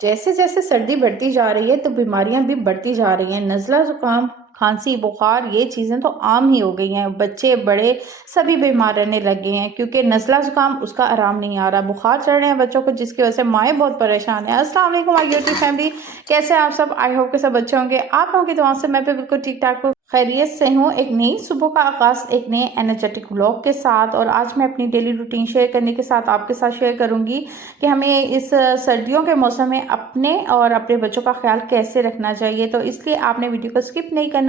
जैसे जैसे सर्दी बढ़ती जा रही है तो बीमारियां भी बढ़ती जा रही हैं। नज़ला ज़ुकाम, खांसी, बुखार ये चीज़ें तो आम ही हो गई हैं। बच्चे बड़े सभी बीमार रहने लगे हैं क्योंकि नज़ला ज़ुकाम उसका आराम नहीं आ रहा। बुखार चढ़ रहे हैं बच्चों को, जिसकी वजह से माएँ बहुत परेशान हैं। अस्सलाम वालेकुम माय यूट्यूब फैमिली, कैसे हैं आप सब? आई होप के सब अच्छे होंगे। आप लोगों की दुआ से मैं भी बिल्कुल ठीक ठाक हूँ, खैरियत से हूँ। एक नई सुबह का आगाज़ एक नए एनर्जेटिक व्लॉग के साथ, और आज मैं अपनी डेली रूटीन शेयर करने के साथ आपके साथ शेयर करूँगी कि हमें इस सर्दियों के मौसम में अपने और अपने बच्चों का ख्याल कैसे रखना चाहिए। तो इसलिए आपने वीडियो को स्किप नहीं करना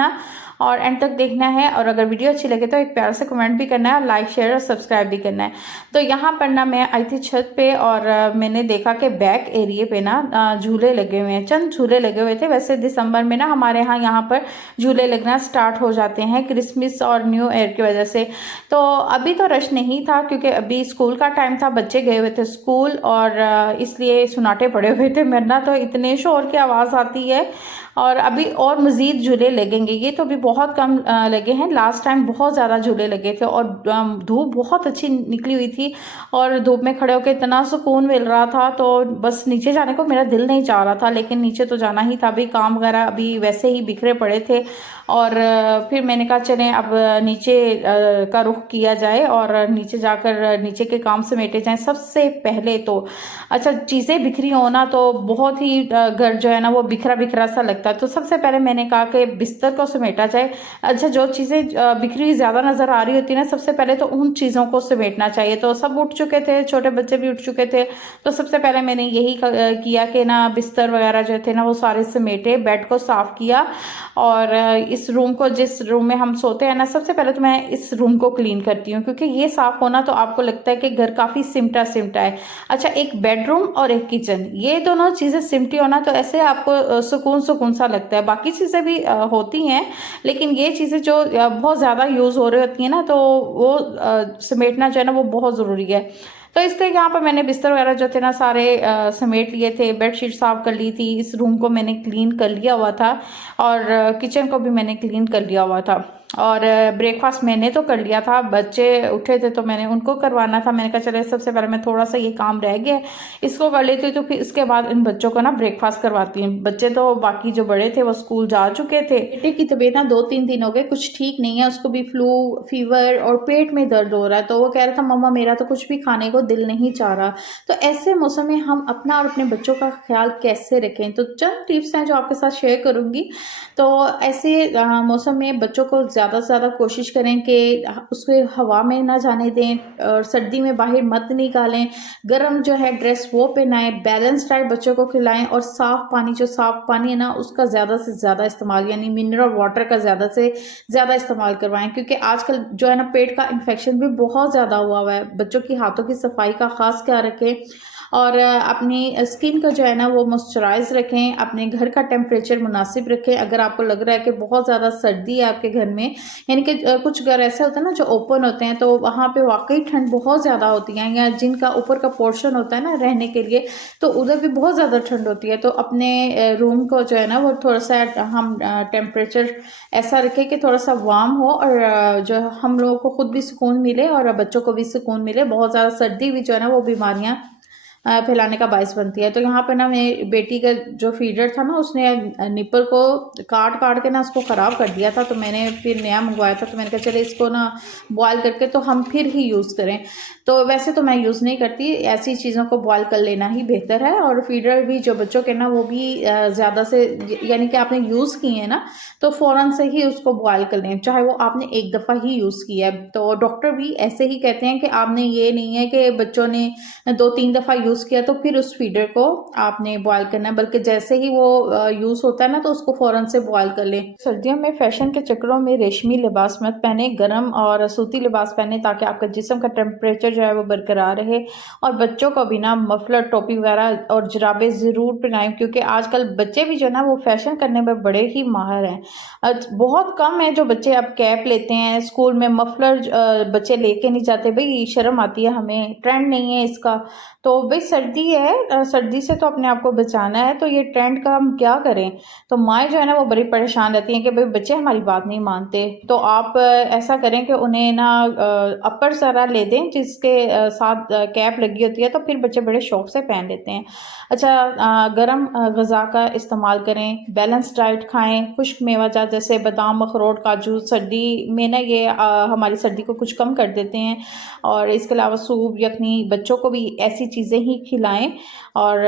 और एंड तक देखना है, और अगर वीडियो अच्छी लगे तो एक प्यार से कमेंट भी करना है, लाइक शेयर और सब्सक्राइब भी करना है। तो यहाँ पर ना मैं आई थी छत पे, और मैंने देखा कि बैक एरिए पे ना झूले लगे हुए हैं, चंद झूले लगे हुए थे। वैसे दिसंबर में ना हमारे यहाँ पर झूले लगना स्टार्ट हो जाते हैं क्रिसमस और न्यू ईयर की वजह से। तो अभी तो रश नहीं था क्योंकि अभी स्कूल का टाइम था, बच्चे गए हुए थे स्कूल, और इसलिए सुनाटे पड़े हुए थे। मरना तो इतने शोर की आवाज़ आती है, और अभी और मज़ीद झूले लगेंगे। ये तो अभी बहुत कम लगे हैं, लास्ट टाइम बहुत ज़्यादा झूले लगे थे, और धूप बहुत अच्छी निकली हुई थी, और धूप में खड़े होकर इतना सुकून मिल रहा था। तो बस नीचे जाने को मेरा दिल नहीं चाह रहा था, लेकिन नीचे तो जाना ही था। अभी काम वगैरह अभी वैसे ही बिखरे पड़े थे, और फिर मैंने कहा चलें अब नीचे का रुख किया जाए और नीचे जाकर नीचे के काम समेटे जाएं। सबसे पहले तो अच्छा, चीज़ें बिखरी हो ना तो बहुत ही घर जो है ना वो बिखरा बिखरा सा लगता है। तो सबसे पहले मैंने कहा कि बिस्तर को समेटा जाए। अच्छा, जो चीज़ें बिखरी हुई ज़्यादा नज़र आ रही होती है ना, सबसे पहले तो उन चीज़ों को समेटना चाहिए। तो सब उठ चुके थे, छोटे बच्चे भी उठ चुके थे, तो सबसे पहले मैंने यही किया कि ना बिस्तर वगैरह जो थे ना वो सारे समेटे, बेड को साफ़ किया, और इस रूम को, जिस रूम में हम सोते हैं ना, सबसे पहले तो मैं इस रूम को क्लीन करती हूँ, क्योंकि ये साफ़ होना तो आपको लगता है कि घर काफ़ी सिमटा सिमटा है। अच्छा, एक बेडरूम और एक किचन, ये दोनों चीज़ें सिमटी होना तो ऐसे आपको सुकून सुकून सा लगता है। बाकी चीज़ें भी होती हैं, लेकिन ये चीज़ें जो बहुत ज़्यादा यूज़ हो रही होती हैं ना, तो वो समेटना जो है ना वो बहुत ज़रूरी है। तो इसलिए यहाँ पर मैंने बिस्तर वगैरह जो थे ना सारे समेट लिए थे, बेडशीट साफ़ कर ली थी, इस रूम को मैंने क्लीन कर लिया हुआ था, और किचन को भी मैंने क्लीन कर लिया हुआ था। और ब्रेकफास्ट मैंने तो कर लिया था, बच्चे उठे थे तो मैंने उनको करवाना था। मैंने कहा चले सबसे पहले मैं थोड़ा सा ये काम रह गया इसको कर लेती हूँ, तो फिर इसके बाद इन बच्चों को ना ब्रेकफास्ट करवाती हूँ। बच्चे तो बाकी जो बड़े थे वो स्कूल जा चुके थे। बेटे की तबीयत ना 2-3 दिन हो गए कुछ ठीक नहीं है, उसको भी फ्लू, फीवर और पेट में दर्द हो रहा है। तो वो कह रहा था मम्मा मेरा तो कुछ भी खाने को दिल नहीं चाह रहा। तो ऐसे मौसम में हम अपना और अपने बच्चों का ख्याल कैसे रखें, तो चंद टिप्स हैं जो आपके साथ शेयर करूँगी। तो ऐसे मौसम में बच्चों को ज़्यादा से ज़्यादा कोशिश करें कि उसको हवा में ना जाने दें, और सर्दी में बाहर मत निकालें। गर्म जो है ड्रेस वो पहनाएं, बैलेंस डाइट बच्चों को खिलाएं, और साफ़ पानी, जो साफ़ पानी है ना उसका ज़्यादा से ज़्यादा इस्तेमाल, यानी मिनरल वाटर का ज़्यादा से ज़्यादा इस्तेमाल करवाएं, क्योंकि आजकल जो है ना पेट का इन्फेक्शन भी बहुत ज़्यादा हुआ है। बच्चों की हाथों की सफाई का ख़ास ख्याल रखें, और अपनी स्किन को जो है ना वो मॉइस्चराइज रखें, अपने घर का टेम्परेचर मुनासिब रखें। अगर आपको लग रहा है कि बहुत ज़्यादा सर्दी है आपके घर में, यानी कि कुछ घर ऐसे होते हैं ना जो ओपन होते हैं, तो वहाँ पे वाकई ठंड बहुत ज़्यादा होती है, या जिनका ऊपर का पोर्शन होता है ना रहने के लिए, तो उधर भी बहुत ज़्यादा ठंड होती है। तो अपने रूम को जो है ना वो थोड़ा सा हम टेम्परेचर ऐसा रखें कि थोड़ा सा वार्म हो, और जो हम लोगों को खुद भी सुकून मिले और बच्चों को भी सुकून मिले। बहुत ज़्यादा सर्दी भी जो है ना वो बीमारियाँ फैलाने का बायस बनती है। तो यहाँ पे ना मेरी बेटी का जो फीडर था ना, उसने निप्पल को काट काट के ना उसको ख़राब कर दिया था। तो मैंने फिर नया मंगवाया था, तो मैंने कहा चले इसको ना बॉयल करके तो हम फिर ही यूज़ करें। तो वैसे तो मैं यूज़ नहीं करती, ऐसी चीज़ों को बॉयल कर लेना ही बेहतर है। और फीडर भी जो बच्चों के ना वो भी ज़्यादा से, यानी कि आपने यूज़ किए हैं ना तो फ़ौरन से ही उसको बॉयल कर लें, चाहे वो आपने एक दफ़ा ही यूज़ किया है। तो डॉक्टर भी ऐसे ही कहते हैं कि आपने, ये नहीं है कि बच्चों ने 2-3 दफ़ा यूज़ किया तो फिर उस फीडर को आपने बॉयल करना है, बल्कि जैसे ही वो यूज़ होता है ना तो उसको फ़ौरन से बॉयल कर लें। सर्दियों में फैशन के चक्करों में रेशमी लिबास मत पहने, गर्म और सूती लिबास पहने, ताकि आपका जिस्म का टेम्परेचर जो है वो बरकरार रहे। और बच्चों को भी ना मफलर, टोपी वगैरह और जुराबें ज़रूर पहनाएं, क्योंकि आजकल बच्चे भी जो है ना वो फैशन करने में बड़े ही माहिर हैं। बहुत कम है जो बच्चे अब कैप लेते हैं, स्कूल में मफलर बच्चे लेके नहीं जाते। भाई शर्म आती है हमें, ट्रेंड नहीं है इसका। तो भाई सर्दी है, सर्दी से तो अपने आप को बचाना है, तो ये ट्रेंड का हम क्या करें। तो माएँ जो है ना वो बड़ी परेशान रहती हैं कि भाई बच्चे हमारी बात नहीं मानते। तो आप ऐसा करें कि उन्हें ना अपर सरा ले दें, जिसके उसके साथ कैप लगी होती है, तो फिर बच्चे बड़े शौक से पहन लेते हैं। अच्छा, गर्म ग़िज़ा का इस्तेमाल करें, बैलेंस डाइट खाएँ, खुश्क मेवाजात जैसे बादाम, अखरोट, काजू सर्दी में ना ये हमारी सर्दी को कुछ कम कर देते हैं। और इसके अलावा सूप, यखनी, बच्चों को भी ऐसी चीज़ें ही खिलाएँ। और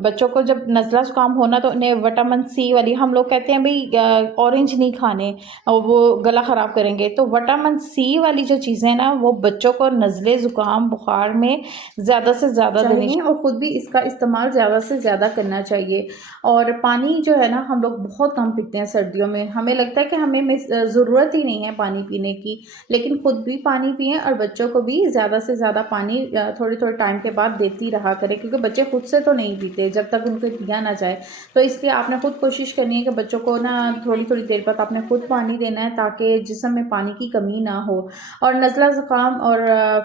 बच्चों को जब नज़ला ज़ुकाम हो ना, तो उन्हें विटामिन सी वाली, हम लोग कहते हैं भई ऑरेंज नहीं खाने, वो गला ख़राब करेंगे, तो विटामिन सी वाली जो चीज़ें हैं ना, वो बच्चों को नज़ले ज़ुकाम बुखार में ज़्यादा से ज़्यादा देनी चाहिए और ख़ुद भी इसका इस्तेमाल ज़्यादा से ज़्यादा करना चाहिए। और पानी जो है ना, हम लोग बहुत कम पीते हैं सर्दियों में। हमें लगता है कि हमें ज़रूरत ही नहीं है पानी पीने की, लेकिन खुद भी पानी पिएं और बच्चों को भी ज़्यादा से ज़्यादा पानी थोड़े थोड़े टाइम के बाद देती रहा करें, क्योंकि बच्चे खुद से तो नहीं पीते जब तक उनको दिया ना जाए। तो इसलिए आपने खुद कोशिश करनी है कि बच्चों को ना थोड़ी थोड़ी देर बाद आपने खुद पानी देना है, ताकि जिस्म में पानी की कमी ना हो। और नज़ला ज़ुकाम और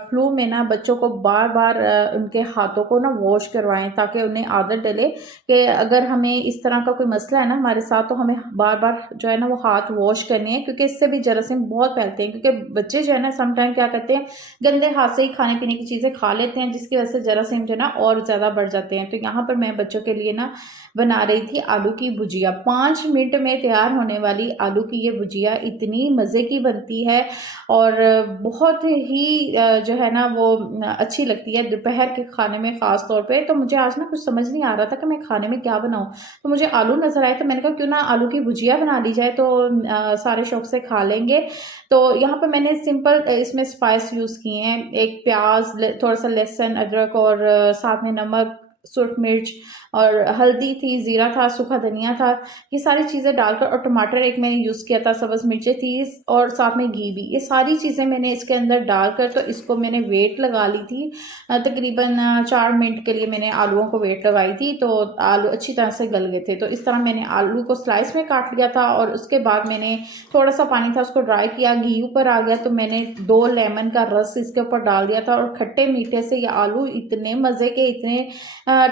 फ्लू में ना बच्चों को बार बार उनके हाथों को ना वॉश करवाएं, ताकि उन्हें आदत डले कि अगर हमें इस तरह का कोई मसला है ना हमारे साथ, तो हमें बार बार जो है ना वो हाथ वॉश करने हैं, क्योंकि इससे भी जरासीम बहुत फैलते हैं। क्योंकि बच्चे जो है ना समटाइम क्या करते हैं, गंदे हाथ से ही खाने पीने की चीज़ें खा लेते हैं, जिसकी वजह से जरासीम जो है ना और ज़्यादा बढ़ जाते हैं। तो यहाँ पर मैं बच्चों के लिए ना बना रही थी आलू की भुजिया। 5 मिनट में तैयार होने वाली आलू की ये भुजिया इतनी मज़े की बनती है और बहुत ही जो है ना वो अच्छी लगती है दोपहर के खाने में ख़ास तौर पे। तो मुझे आज ना कुछ समझ नहीं आ रहा था कि मैं खाने में क्या बनाऊँ, तो मुझे आलू नज़र आए, तो मैंने कहा क्यों ना आलू की भुजिया बना ली जाए, तो सारे शौक से खा लेंगे। तो यहाँ पे मैंने सिंपल इसमें स्पाइस यूज़ किए हैं, एक प्याज, थोड़ा सा लहसुन, अदरक और साथ में नमक, सुर्ख मिर्च और हल्दी थी, ज़ीरा था, सूखा धनिया था, ये सारी चीज़ें डालकर, और टमाटर एक मैंने यूज़ किया था, सब्ज़ मिर्चें थी और साथ में घी भी। ये सारी चीज़ें मैंने इसके अंदर डालकर, तो इसको मैंने वेट लगा ली थी। तकरीबन 4 मिनट के लिए मैंने आलूओं को वेट लगाई थी, तो आलू अच्छी तरह से गल गए थे। तो इस तरह मैंने आलू को स्लाइस में काट लिया था और उसके बाद मैंने थोड़ा सा पानी था उसको ड्राई किया, घी ऊपर आ गया तो मैंने 2 लेमन का रस इसके ऊपर डाल दिया था। और खट्टे मीठे से ये आलू इतने मज़े के, इतने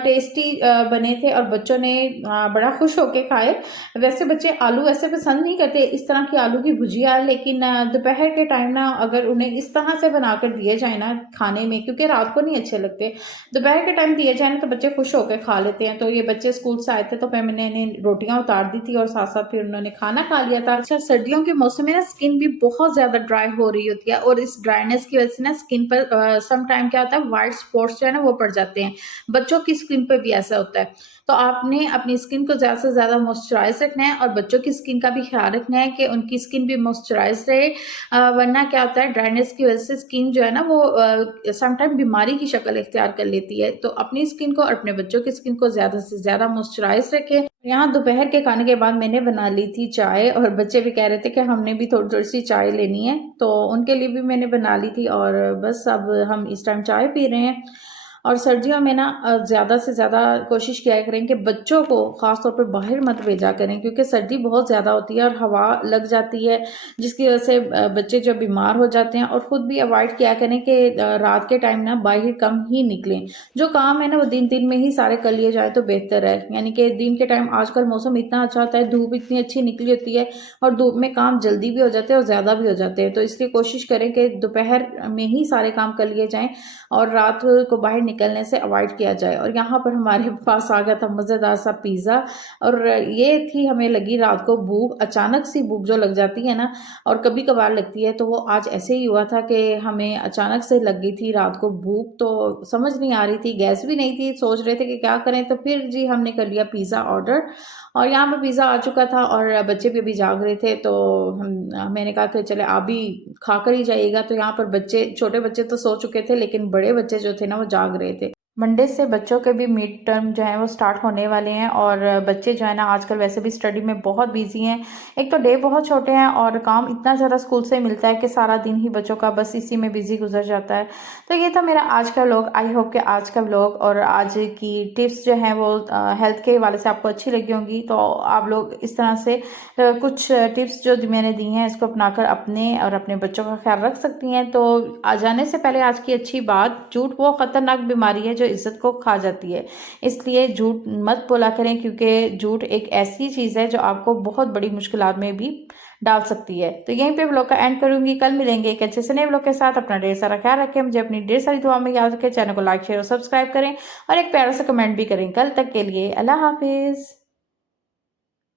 टेस्टी बने थे और बच्चों ने बड़ा खुश होके खाए। वैसे बच्चे आलू ऐसे पसंद नहीं करते इस तरह की आलू की भुजिया, लेकिन दोपहर के टाइम ना अगर उन्हें इस तरह से बनाकर दिए जाए ना खाने में, क्योंकि रात को नहीं अच्छे लगते, दोपहर के टाइम दिए जाए ना तो बच्चे खुश होकर खा लेते हैं। तो ये बच्चे स्कूल से आए थे तो फिर मैंने इन्हें रोटियां उतार दी थी और साथ साथ फिर उन्होंने खाना खा लिया था। अच्छा, सर्दियों के मौसम में ना स्किन भी बहुत ज़्यादा ड्राई हो रही होती है और इस ड्राइनेस की वजह से ना स्किन पर सम टाइम क्या होता है, वाइट स्पॉट्स जो है ना वो पड़ जाते हैं। बच्चों की स्किन पे भी ऐसा होता है। तो आपने अपनी स्किन को ज़्यादा से ज़्यादा मॉइस्चराइज रखना है और बच्चों की स्किन का भी ख्याल रखना है कि उनकी स्किन भी मॉइस्चराइज रहे। वरना क्या होता है, ड्राइनेस की वजह से स्किन जो है ना वो समटाइम बीमारी की शक्ल इख्तियार कर लेती है। तो अपनी स्किन को और अपने बच्चों की स्किन को ज़्यादा से ज़्यादा मॉइस्चराइज रखें। यहाँ दोपहर के खाने के बाद मैंने बना ली थी चाय और बच्चे भी कह रहे थे कि हमने भी थोड़ी थोड़ी सी चाय लेनी है, तो उनके लिए भी मैंने बना ली थी और बस अब हम इस टाइम चाय पी रहे हैं। और सर्दियों में ना ज़्यादा से ज़्यादा कोशिश किया करें कि बच्चों को ख़ास तौर पे बाहर मत भेजा करें, क्योंकि सर्दी बहुत ज़्यादा होती है और हवा लग जाती है, जिसकी वजह से बच्चे जो बीमार हो जाते हैं। और ख़ुद भी अवॉइड किया करें कि रात के टाइम ना बाहर कम ही निकलें। जो काम है ना वो दिन दिन में ही सारे कर लिए जाए तो बेहतर है। यानी कि दिन के टाइम आजकल मौसम इतना अच्छा होता है, धूप इतनी अच्छी निकली होती है और धूप में काम जल्दी भी हो जाते हैं और ज़्यादा भी हो जाते हैं। तो इसलिए कोशिश करें कि दोपहर में ही सारे काम कर लिए जाएँ और रात को बाहर निकलने से अवॉइड किया जाए। और यहाँ पर हमारे पास आ गया था मज़ेदार सा पिज़्ज़ा और ये थी, हमें लगी रात को भूख, अचानक सी भूख जो लग जाती है ना और कभी कभार लगती है, तो वो आज ऐसे ही हुआ था कि हमें अचानक से लग गई थी रात को भूख, तो समझ नहीं आ रही थी, गैस भी नहीं थी, सोच रहे थे कि क्या करें, तो फिर जी हमने कर लिया पिज़्ज़ा ऑर्डर। और यहाँ पर पिज़्ज़ा आ चुका था और बच्चे भी अभी जाग रहे थे, तो मैंने कहा कि चले आप भी खा कर ही जाइएगा। तो यहाँ पर बच्चे, छोटे बच्चे तो सो चुके थे, लेकिन बड़े बच्चे जो थे ना वो जाग रहे थे। मंडे से बच्चों के भी मिड टर्म जो है वो स्टार्ट होने वाले हैं और बच्चे जो है ना आजकल वैसे भी स्टडी में बहुत बिजी हैं। एक तो डे बहुत छोटे हैं और काम इतना ज़्यादा स्कूल से मिलता है कि सारा दिन ही बच्चों का बस इसी में बिजी गुजर जाता है। तो ये था मेरा आज का व्लॉग। आई होप कि आज का व्लॉग और आज की टिप्स जो हैं वो हेल्थ के हवाले से आपको अच्छी लगी होंगी। तो आप लोग इस तरह से कुछ टिप्स जो मैंने दी हैं इसको अपनाकर अपने और अपने बच्चों का ख्याल रख सकती हैं। तो आ जाने से पहले आज की अच्छी बात, झूठ वो ख़तरनाक बीमारी है जो जो इज्जत को खा जाती है। इसलिए झूठ मत बोला करें, क्योंकि झूठ एक ऐसी चीज़ है जो आपको बहुत बड़ी मुश्किलात में भी डाल सकती है। तो यहीं पे व्लॉग का एंड करूंगी। कल मिलेंगे एक अच्छे से नए व्लॉग के साथ। अपना ढेर सारा ख्याल रखें, मुझे अपनी ढेर सारी दुआ में याद रखें। चैनल को लाइक शेयर और सब्सक्राइब करें और एक प्यारा सा कमेंट भी करें। कल तक के लिए अल्लाह हाफिज़।